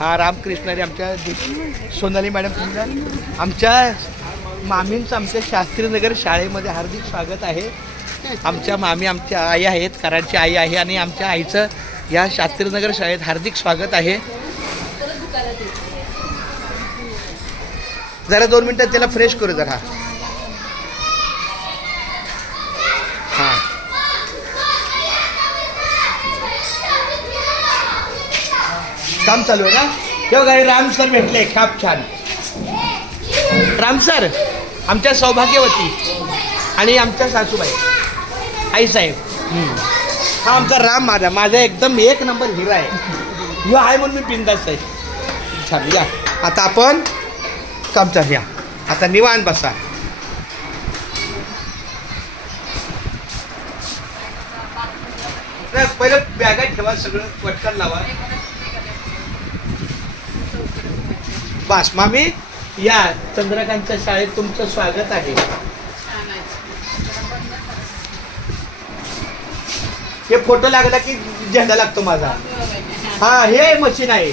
हा रामकृष्णारी आमच्या सोनाली मॅडम आमच्या मामींचं आमच्या शास्त्रीनगर शाळेमध्ये हार्दिक स्वागत आहे. आमच्या मामी आमच्या आई आहेत, कराडची आई आहे आणि आमच्या आईचं या शास्त्रीनगर शाळेत हार्दिक स्वागत आहे. जरा 2 मिनिटात त्याला फ्रेश करू जरा. हां काम चालू आहे ना. तेव्हा काही राम सर भेटले खाप छान. राम सर आमच्या सौभाग्यवती आणि आमच्या सासूबाई आईसाहेब. हा आमचा राम माझा एकदम 1 नंबर हिरा आहे. ह्यो आहे म्हणून मी बिनधास्त आहे. छान या आता आपण काम चालू. या आता निवांत बसा. पहिलं बॅगात ठेवा, सगळं पटकन लावा. बस मामी या चंद्रकांतच्या शाळेत तुमचं स्वागत आहे. हे फोटो लागला की झेंडा लागतो माझा. हा हे मशीन आहे.